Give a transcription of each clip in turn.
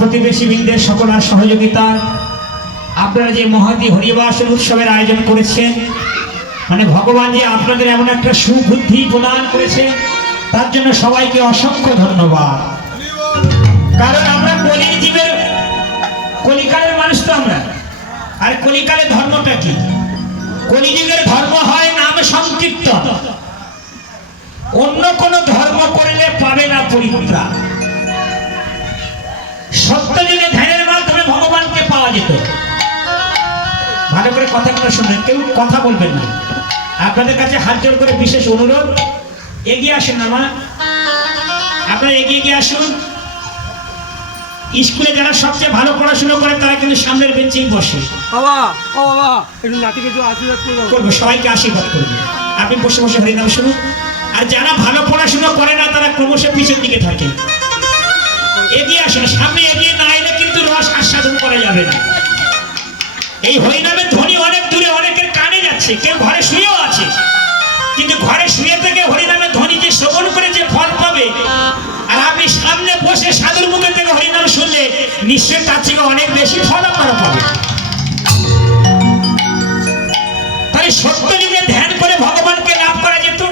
প্রতিবেশীবৃন্দের সকলের সহযোগিতা আপনারা যে মহাদি হরিবাসন উৎসবের আয়োজন করেছেন, মানে ভগবান যে আপনাদের এমন একটা সুবুদ্ধি প্রদান করেছে, তার জন্য সবাইকে অসংখ্য ধন্যবাদ। কারণ আমরা কলির জীবের, কলিকালের মানুষ তো আমরা। আর কলিকালের ধর্মটা কি? কলিযুগের ধর্ম হয় নাম সংকীর্তন। অন্য কোন ধর্ম করলে পাবে না পরিত্রাণ। সত্যযুগে ধ্যানের মাধ্যমে ভগবানকে পাওয়া যেত। ভালো করে কথাগুলো শুনবেন, কেউ কথা বলবেন না। আপনাদের কাছে হাত জোড় করে বিশেষ অনুরোধ, এগিয়ে আসুন। আপনারা এগিয়ে আসুন। স্কুলে যারা সবচেয়ে ভালো পড়াশোনা করে তারা কিন্তু সামনের বেঞ্চেই বসে। বাবা ও বাবা একটু নাতিকে একটু আশীর্বাদ করবো, সবাইকে আশীর্বাদ করবো। আপনি বসে বসে হরিনাম শুনুন। আর যারা ভালো পড়াশোনা করে না তারা ক্রমশ পিছের দিকে থাকে। এগিয়ে আসুন, সামনে এগিয়ে না এলে কিন্তু রস আস্বাদন করা যাবে না। এই হরিনামের ধ্বনি অনেক দূরে, অনেকের কানে যাচ্ছে, কেউ ঘরে শুয়েও আছে। কিন্তু ঘরে শুয়ে থেকে হরিনামের ধ্বনি যে শ্রবণ করে যে ফল পাবে, আর আপনি সামনে বসে সাধুর মুখে থেকে হরিনাম শুনলে নিশ্চয়ই তার থেকে অনেক বেশি ফল আপনারা পাবে। তাহলে সত্য যুগে ধ্যান করে ভগবানকে লাভ করা যেত,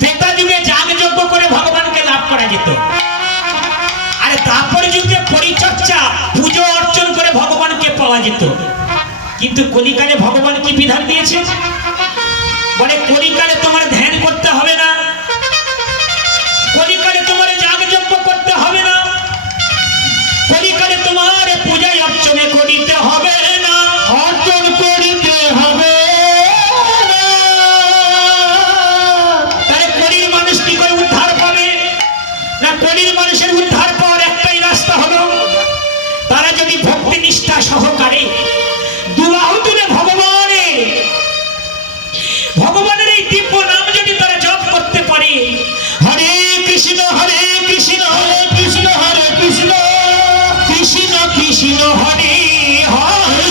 ত্রেতা যুগে যাগযজ্ঞ করে ভগবানকে লাভ করা যেত, আর তারপর যুগে পরিচর্যা পুজো অর্চন করে ভগবানকে পাওয়া যেত। কিন্তু কলিকালে ভগবান কি বিধান দিয়েছে? বলে কলিকালে তোমার ধ্যান করতে হবে না, কলিকালে তোমার যাগযজ্ঞ করতে হবে না, কলিকালে তোমার পূজায় অর্চনে করিতে হবে না, অর্চন করিতে হবে। তাহলে কলির মানুষ কি করে উদ্ধার পাবে? না, কলির মানুষের উদ্ধার পাওয়ার একটাই রাস্তা হলো, তারা যদি ভক্তি নিষ্ঠা সহকারে দুবাহু তুলে ভগবানের এই দিব্য নাম যদি তারা জপ করতে পারে, হরে কৃষ্ণ হরে কৃষ্ণ হরে কৃষ্ণ হরে কৃষ্ণ কৃষ্ণ কৃষ্ণ হরে হরে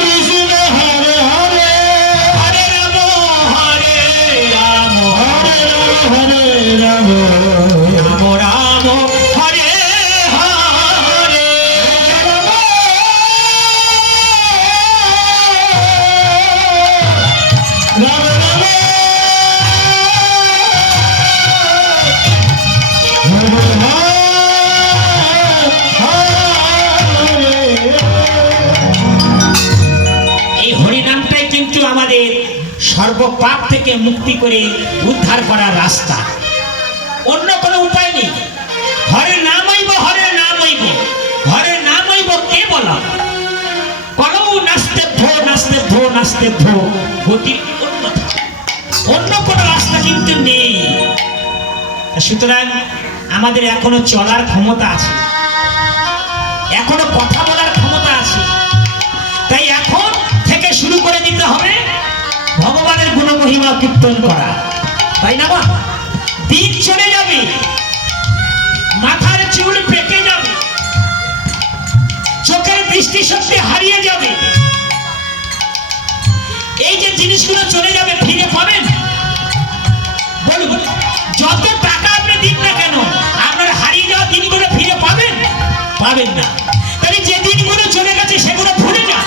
কৃষ্ণ হরে হরে হরে রাম হরে রাম হরে হরে রাম রাম রাম হরে হরে রাম আমাদের সর্বপাপ থেকে মুক্তি করে উদ্ধার করার রাস্তা। অন্য কোনো উপায় নেই। হরে নামইব হরে নামইব হরে নামইব কে বলা করো নাস্তে ধো নাস্তে ধো নাস্তে ধো গতির অন্য কোনো রাস্তা কিন্তু নেই। সুতরাং আমাদের এখনো চলার ক্ষমতা আছে, এখনো কথা বলার ক্ষমতা আছে। তাই এখন থেকে শুরু করে দিতে হবে ভগবানের গুণ মহিমা কীর্তন করা, তাই না? দিন চলে যাবে, মাথার চুল পেকে যাবে, চোখের দৃষ্টিশক্তি হারিয়ে যাবে। এই যে জিনিসগুলো চলে যাবে, ফিরে পাবেন? বলুন, যত টাকা আপনি দিন না কেন, আপনার হারিয়ে যাওয়া দিনগুলো ফিরে পাবেন? পাবেন না। তাহলে যে দিনগুলো চলে গেছে সেগুলো ভুলে না,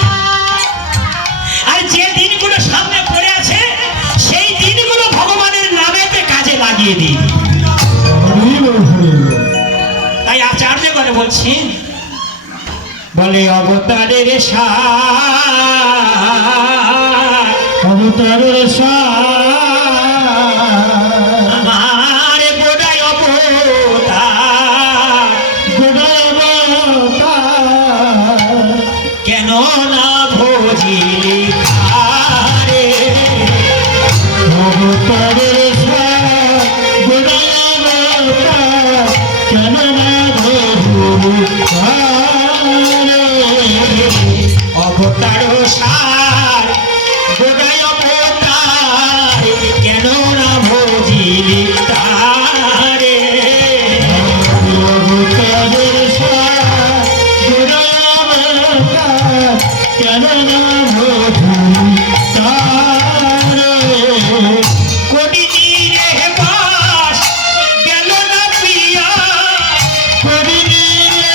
আর যে দিনগুলো সামনে পড়ে আছে সেই দিনগুলো ভগবানের নামেতে কাজে লাগিয়ে দিন। তাই আচার্য করে বলছেন, বলে অবতারের অবতারের আমার গোড়ায় অবতার, গোড়ায় অবতার কেন না ভজিলি আরে অবতারের গোড়ায় অবতার কেন না ভজিলি অবতার সার গোড়ায় অবতার কেন না ভজিলি তারে অবতারের সার গোড়ায় অবতার কেন না ভজিলি তারে কোটি দিনে বাস গেল না পিয়া কোটি দিনে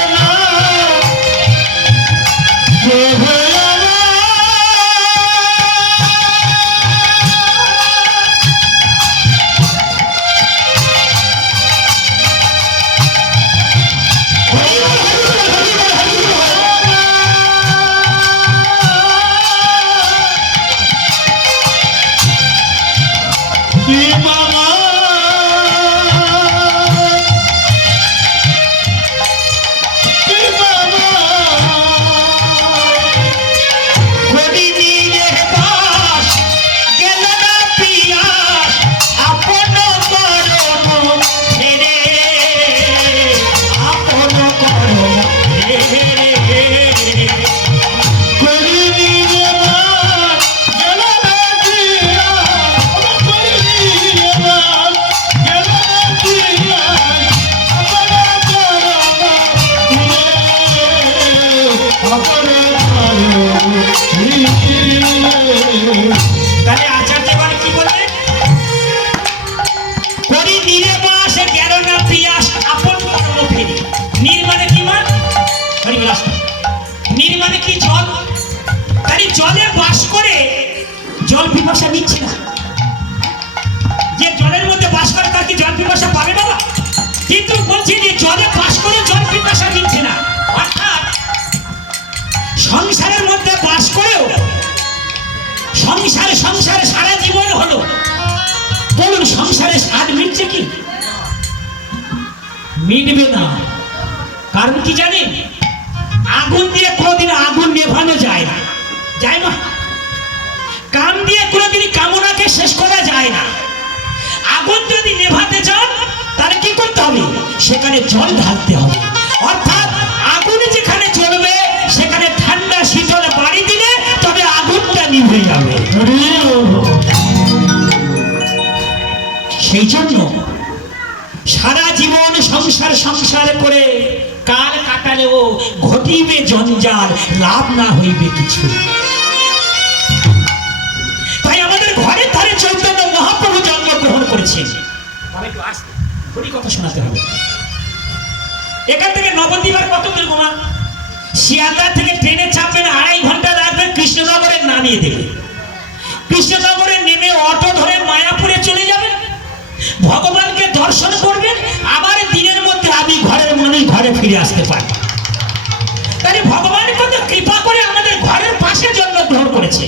পিপাসা নিচ্ছে না। যে জলের মধ্যে বাস করে তার কি জল পিপাসা পাবে বাবা? কিন্তু বলছি যে জলে বাস করে জল পিপাসা নিচ্ছে না, অর্থাৎ সংসারের মধ্যে বাস করেও সংসার সারা জীবন হলো, বলুন সংসারে স্বাদ মিটছে কি? মিটবে না। কারণ কি জানেন? আগুন দিয়ে কোনোদিন আগুন নেভানো যায় না, যায় না। কাম দিয়ে কোনোদিন কামনাকে শেষ করা যায় না। আগুন যদি নেভাতে চান তাহলে কি করতে হবে? সেখানে জল ঢালতে হবে। অর্থাৎ আগুন যেখানে জ্বলবে সেখানে ঠান্ডা শীতল বাড়ি দিলে তবে আগুনটা নিভে যাবে। সেই জন্য সারা জীবন সংসার করে কাল কাটালেও ঘটিবে জঞ্জাল, লাভ না হইবে কিছু। তাই আমাদের ঘরের ধারে চৈতন্য মহাপ্রভু জন্মগ্রহণ করেছেন। কথা শোনাতে হবে। এখান থেকে নবদ্বীপ আর কত দূর গোমা? শিয়ালদা থেকে ট্রেনে চাপবেন, 2.5 ঘন্টা লাগবে, কৃষ্ণনগরে নামিয়ে দেবে। কৃষ্ণনগরে নেমে অটো ধরে মায়াপুরে চলে যাবেন, ভগবানকে দর্শন করবেন, আবার দিনের মধ্যে আমি ঘরের মানুষ ঘরে ফিরে আসতে পারি। তাহলে ভগবান কত কৃপা করে আমাদের ঘরের পাশে জন্মগ্রহণ করেছে।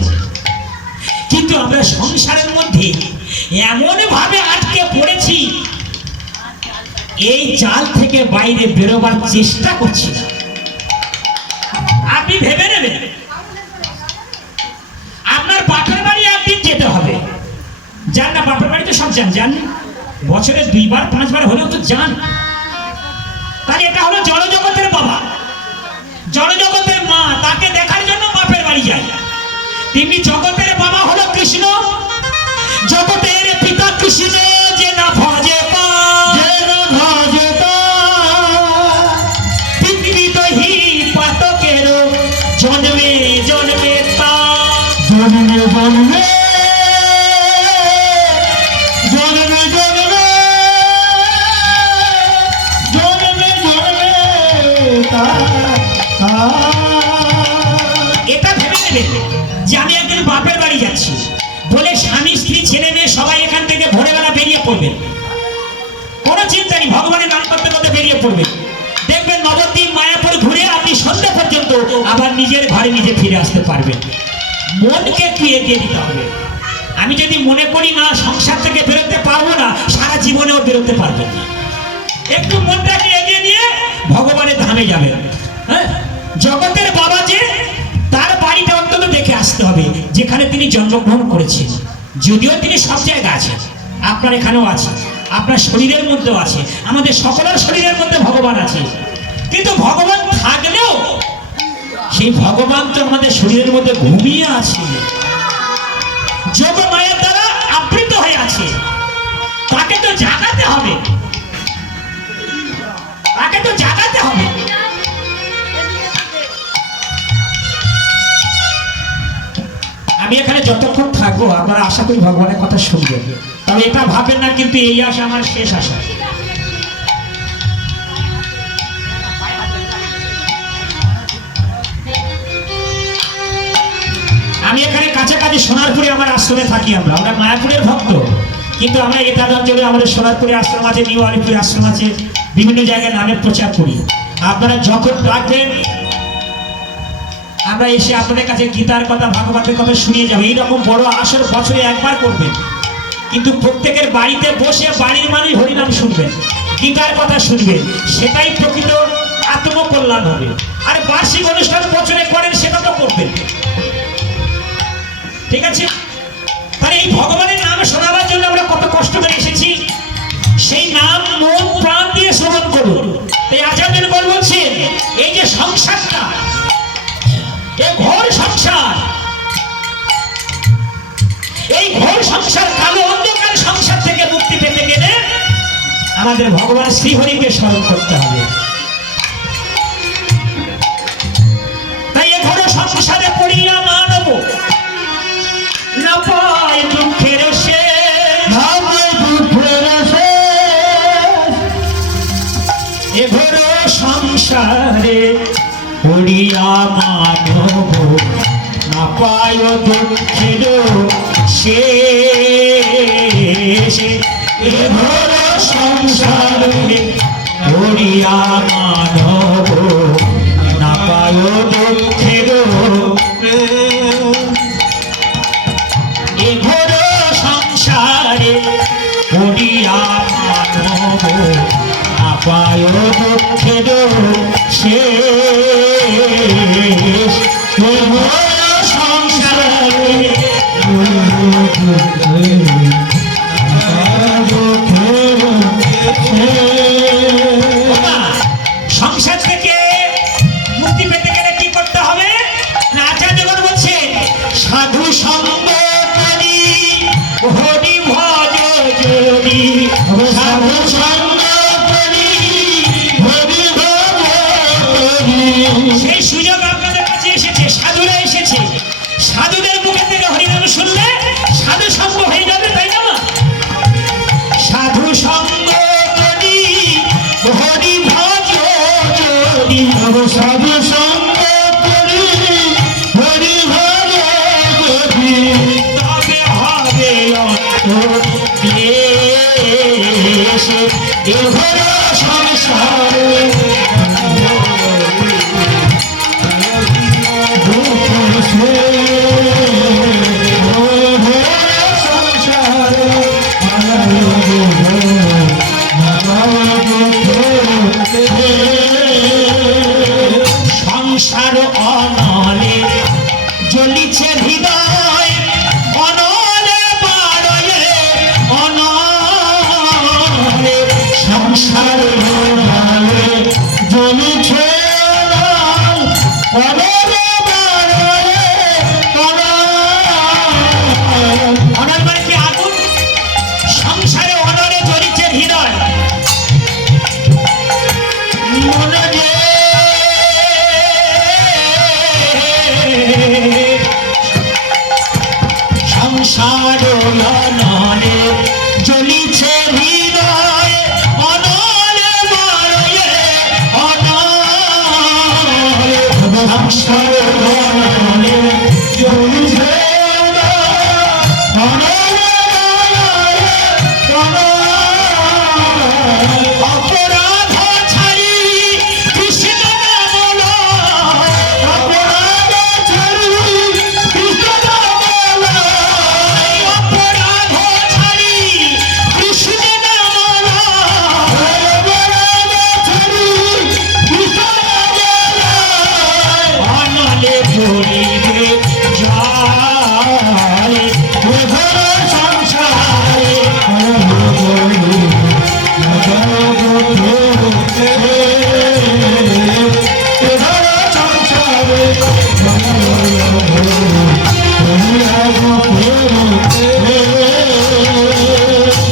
কিন্তু আমরা সংসারের মধ্যে এমন ভাবে আটকে পড়েছি, এই জাল থেকে বাইরে বেরোবার চেষ্টা করছি না। আপনি ভেবে নেবেন আপনার বাপের বাড়ি একদিন যেতে হবে, যান না? বাপের বাড়িতে সব যান, বছরে 2বার 5বার হলেও তো যান। তাহলে এটা হলো জড়জগতের বাবা, জড়জগতের মা, তাকে দেখার জন্য বাপের বাড়ি যায়। তিনি জগতের বাবা হলো কৃষ্ণ, জগতের পিতা কৃষ্ণ, যে না ভজে পৃথিবী দহি পাতকের জন্মে জন্মে তা জন্মে জন্মে এটা ভেবে নেবেন যে আমি একদিন বাপের বাড়ি যাচ্ছি বলে স্বামী স্ত্রী ছেলে মেয়ে সবাই এখান থেকে ভোরবেলা বেরিয়ে পড়বেন, কোনো চিন্তা নেই, ভগবানের নাম করতে করতে বেরিয়ে পড়বেন। দেখবেন নবদ্বীপ মায়াপুর ঘুরে আপনি সন্ধ্যা পর্যন্ত আবার নিজের ঘরে নিজে ফিরে আসতে পারবেন। মনকে একটু এগিয়ে দিতে হবে। আমি যদি মনে করি না সংসার থেকে বেরোতে পারবো না, সারা জীবনেও বেরোতে পারবেন না। একটু মনটাকে এগিয়ে নিয়ে ভগবানের ধামে যাবেন। হ্যাঁ, জগতের বাবা যে, তার বাড়িটা অন্তত দেখে আসতে হবে যেখানে তিনি জন্মগ্রহণ করেছেন। যদিও তিনি সব জায়গায় আছেন, আপনার এখানেও আছে, আপনার শরীরের মধ্যেও আছে, আমাদের সকলের শরীরের মধ্যে ভগবান আছে। কিন্তু ভগবান থাকলেও সেই ভগবান তো আমাদের শরীরের মধ্যে ঘুমিয়ে আছে, যোগ মায়ের দ্বারা আবৃত হয়ে আছে। তাকে তো জাগাতে হবে, তাকে তো জাগাতে হবে। আমি এখানে যতক্ষণ থাকবো আপনারা আশা করি ভগবানের কথা শুনবেন, তবে এটা ভাবেন না কিন্তু এই আশা আমার শেষ আশা। আমি এখানে কাছাকাছি সোনারপুরে আমার আশ্রমে থাকি। আমরা মায়াপুরের ভক্ত, কিন্তু আমরা এটা অঞ্চলে আমাদের সোনারপুরে আশ্রম আছে, নিউ আলিপুরে আশ্রম আছে, বিভিন্ন জায়গায় নামের প্রচার করি। আপনারা যখন ডাকবেন আমরা এসে আপনাদের কাছে গীতার কথা, ভাগবতের কথা শুনিয়ে যাবো। এইরকম বড় আসর বছরে একবার করবেন, কিন্তু প্রত্যেকের বাড়িতে বসে বাড়ির মানুষ হরিনাম শুনবেন, গীতার কথা শুনবেন, সেটাই প্রকৃত আত্মকল্যাণ হবে। আর বার্ষিক অনুষ্ঠান বছরে করেন, সেটা তো করবেন, ঠিক আছে? তাহলে এই ভগবানের নাম শোনাবার জন্য আমরা কত কষ্ট করে এসেছি, সেই নাম মন প্রাণ দিয়ে শ্রবণ করুন। তাই আচার্য বলছেন এই যে সংসারটা, এই ঘোর সংসার, এই ঘোর সংসার, কালো অন্ধকার সংসার থেকে মুক্তি পেতে গেলে আমাদের ভগবান শ্রীহরিকে স্মরণ করতে হবে। তাই এ ঘোর সংসারে পড়িয়া মানব না পায় দুঃখের শেষ, এ ঘোর সংসারে পড়িয়া মানব না পায় দুঃখের শেষ এ ঘোর সংসারে করিয়া মানব না পায় দুঃখের এ ঘোর সংসারে করিয়া মানব না পায় দুঃখের শেষ এ ঘোর সংসারে সংসার থেকে মুক্তি পেতে গেলে কি করতে হবে না আচার্যগণ বলছে সাধু সঙ্গ করি হরি ভজ যদি সাধু সঙ্গ করি হরি ভজ করি সেই সুযোগ আপনাদের কাছে এসেছে সাধুরা এসেছে সাধুদের মুখে থেকে হরিনাম শুনলে সাধু সঙ্গ হয়ে যাবে তাই না সাধু সঙ্গ করি হরি ভজ যদি সাধু সঙ্গ করি হরি ভজ যদি তবে হবে অন্তর্দেশে এ ঘোর সংসারে সংসার অনলে জ্বলিছে হৃদয় অনলে বাড়য়ে অনলে সংসার অনলে জ্বলিছে অনলে বাড়য়ে অনল মানে কি আগুন সংসারে অনলে জ্বলিছে হৃদয় মনে সংসার অনলে জ্বলিছে হৃদয় অনলে বাড়য়ে অনলে সংসার অনলে জ্বলিছে অনলে বাড়য়ে অনলে অপরাধ ছাড়ি কৃষ্ণ নাম লয় অপরাধ ছাড়ি কৃষ্ণ নাম লয় অপরাধ ছাড়ি কৃষ্ণ নাম লয় অপরাধ ছাড়ি কৃষ্ণ নাম লয় অনলে জ্বলিবে যায় এ ঘোর সংসারে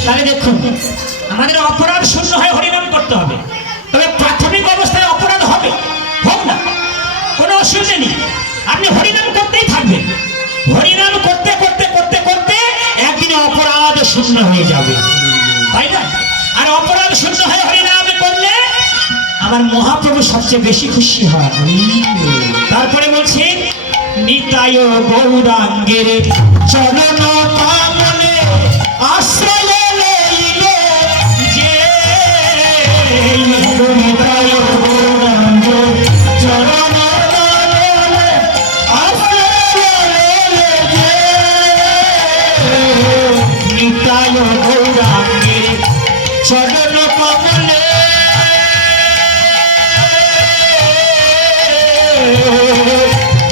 তাহলে দেখুন আমাদের অপরাধ শূন্য হয়ে হরিনাম করতে হবে তবে প্রাথমিক অবস্থায় অপরাধ হবে হোক না কোনো অসুবিধা নেই আপনি হরিনাম করতেই থাকবেন হরিনাম করতে করতে করতে করতে একদিনে অপরাধ শূন্য হয়ে যাবে তাই না আর অপরাধ শূন্য হয়ে হরিনাম করলে আমার মহাপ্রভু সবচেয়ে বেশি খুশি হয় তারপরে বলছে নিতায় গৌরাঙ্গের চরণ কমলে আশ্রয় লইল যে নিতায় গৌরাঙ্গের চরণ কমলে আশ্রয় লইল যে নিতায় গৌরাঙ্গের চরণ কমলে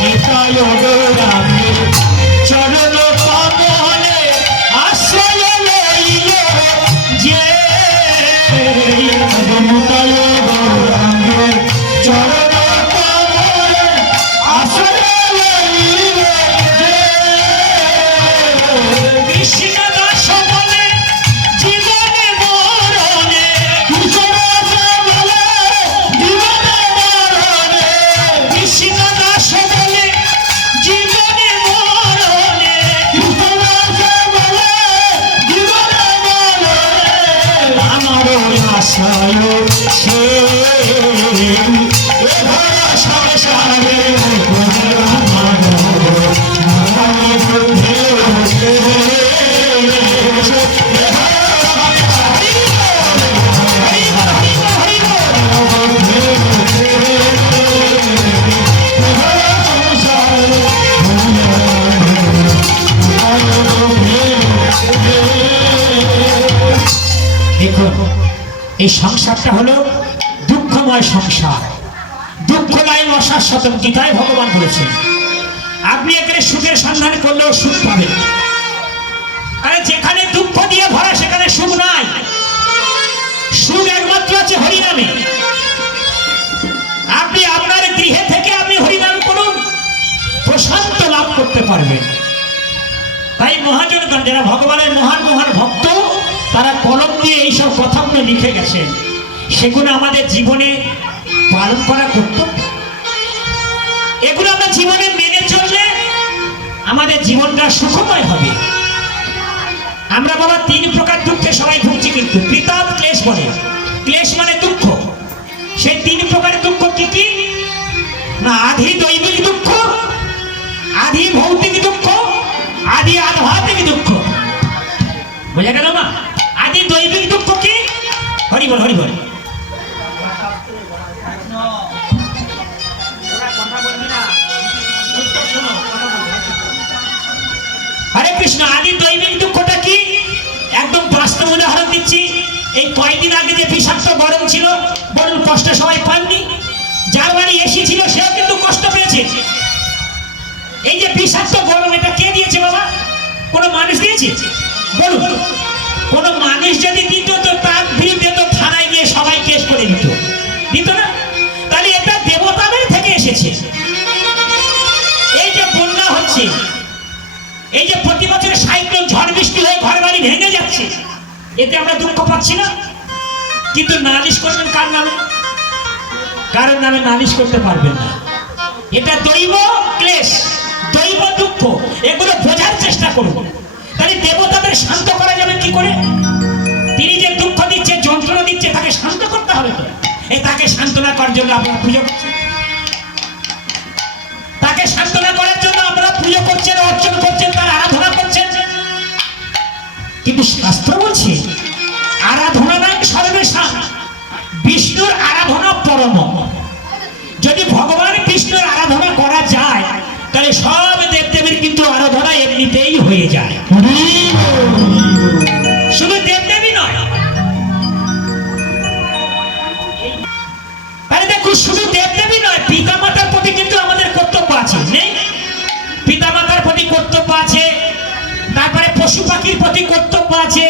নিতায় গৌরাঙ্গের চরণ কমলে আশ্রয় লইল যে নিতায় গৌরাঙ্গের চরণ কমলে আশ্রয় লইল যে কৃষ্ণ দাস বলে জীবনে মরণে কৃষ্ণ দাস বলে জীবনে মরণে কৃষ্ণ দাস বলে জীবনে মরণে কৃষ্ণ দাস বলে জীবনে মরণে আমার আশায় সে এ ঘোর সংসারে এই সংসারটা হলো দুঃখময় সংসার, দুঃখ নাই অশাশ্বতম, গীতায় ভগবান বলেছেন। আপনি এখানে সুখের সন্ধান করলেও সুখ পাবেন, আরে যেখানে দুঃখ দিয়ে ভরা সেখানে সুখ নাই। সুখ একমাত্র আছে হরিনামে। আপনি আপনার গৃহে থেকে আপনি হরিনাম করুন, প্রশান্ত লাভ করতে পারবেন। তাই মহাজনগণ যারা ভগবানের মহান মহান ভক্ত, তারা কলম দিয়ে এইসব কথাগুলো লিখে গেছেন, সেগুলো আমাদের জীবনে পালন করা কর্তব্য। এগুলো আমরা জীবনে মেনে চললে আমাদের জীবনটা সুখময় হবে। আমরা বাবা 3 প্রকার দুঃখে সবাই ভুগছি, কিন্তু পিতাপ ক্লেশ বলে। ক্লেশ মানে দুঃখ। সেই 3 প্রকারের দুঃখ কি কি না? আধি দৈবিক দুঃখ, আধি ভৌতিক দুঃখ, আধি আধ্যাত্মিক দুঃখ। বোঝা গেল না? আধি দৈবিক দুঃখ কি? হরি বল, হরি বল। হরে কৃষ্ণ। আদি দৈবিক দুঃখটা কি? একদম বাস্তব উদাহরণ দিচ্ছি। এই কয়েকদিন আগে যে বিষাক্ত গরম ছিল, বলুন কষ্ট সবাই পাননি? যার বাড়ি এসি ছিল সেও কিন্তু কষ্ট পেয়েছে। এই যে বিষাক্ত গরম, এটা কে দিয়েছে বাবা? কোনো মানুষ দিয়েছে? বলুন, কোনো মানুষ যদি দিত তো তার বিরুদ্ধে তো থানায় গিয়ে সবাই কেস করে দিত, দিত না? তাহলে এটা দেবতাদের থেকে এসেছে। এই যে বন্যা হচ্ছে, এই যে প্রতি বছর সাইক্লোন ঝড় বৃষ্টি হয়ে ঘর বাড়ি ভেঙে যাচ্ছে, এতে আমরা দুঃখ পাচ্ছি না? কিন্তু নালিশ করবেন কার নামে? কারোর নামে নালিশ করতে পারবেন না। এটা দৈব ক্লেশ, দৈব দুঃখ, এগুলো বোঝার চেষ্টা করুন। তাহলে দেবতাদের শান্ত করা যাবে কি করে? তিনি যে দুঃখ দিচ্ছে, যন্ত্রণা দিচ্ছে, তাকে শান্ত করতে হবে তো। এই তাকে সান্ত্বনা করার জন্য আপনারা পুজো করছেন, তাকে সান্ত্বনা করার জন্য আপনারা পুজো করছেন, অর্চনা করছেন, তার আরাধনা করছেন। কিন্তু শাস্ত্র বলছে আরাধনা নাম সর্বেশাং, বিষ্ণুর আরাধনা পরম। যদি ভগবান বিষ্ণুর আরাধনা করা যায়, তাহলে সব দেবদেবীর কিন্তু আরাধনা এমনিতেই হয়ে যায়। শুধু দেবদেবী নয়, তাহলে দেখুন শুধু দেবদেবী নয়, পিতা মাতার প্রতি কিন্তু আমাদের কর্তব্য আছে, নেই? পিতা মাতার প্রতি কর্তব্য আছে, তারপরে পশু পাখির প্রতি কর্তব্য আছে।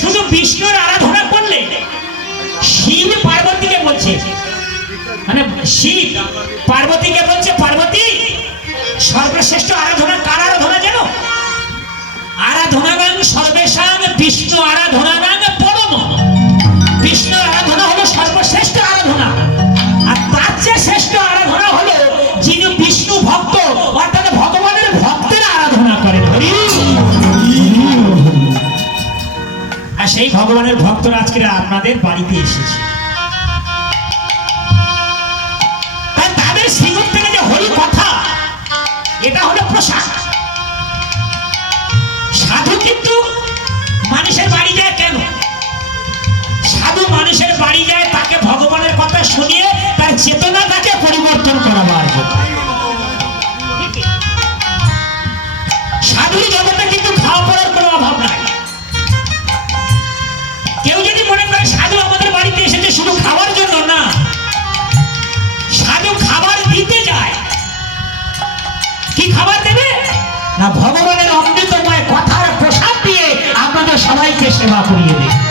শুধু বিষ্ণুর আরাধনা করলে, শিব পার্বতীকে বলছে, মানে শিব পার্বতীকে বলছে, পার্বতী সর্বশ্রেষ্ঠ আরাধনা কার আরাধনা জানো? আরাধনাগাং সর্বেশাং বিষ্ণু আরাধনাগাং পরম। বিষ্ণুর আরাধনা হলো সর্বশ্রেষ্ঠ আরাধনা, আর তার চেয়ে শ্রেষ্ঠ আরাধনা হলো যিনি বিষ্ণু ভক্ত, অর্থাৎ ভগবানের ভক্তের আরাধনা করেন। আর সেই ভগবানের ভক্তরা আজকে আপনাদের বাড়িতে এসেছে, তাদের শ্রীমুখ থেকে যে হরি কথা, এটা হলো প্রসাদ। সাধু কিন্তু মানুষের বাড়ি যায় কেন? সাধু মানুষের বাড়ি যায় তাকে ভগবানের কথা শুনিয়ে তার চেতনাটাকে পরিবর্তন করাবার জন্য। সাধু জগতে কিন্তু খাওয়া পড়ার কোনো অভাব নাই। কেউ যদি মনে করে সাধু আমাদের বাড়িতে এসেছে শুধু খাওয়ার জন্য, না, সাধু খাবার দিতে যায়। কি খাবার দেবে? না, ভগবানের অমৃতময় কথার প্রসাদ দিয়ে আপনাদের সবাইকে সেবা করিয়ে দেবে।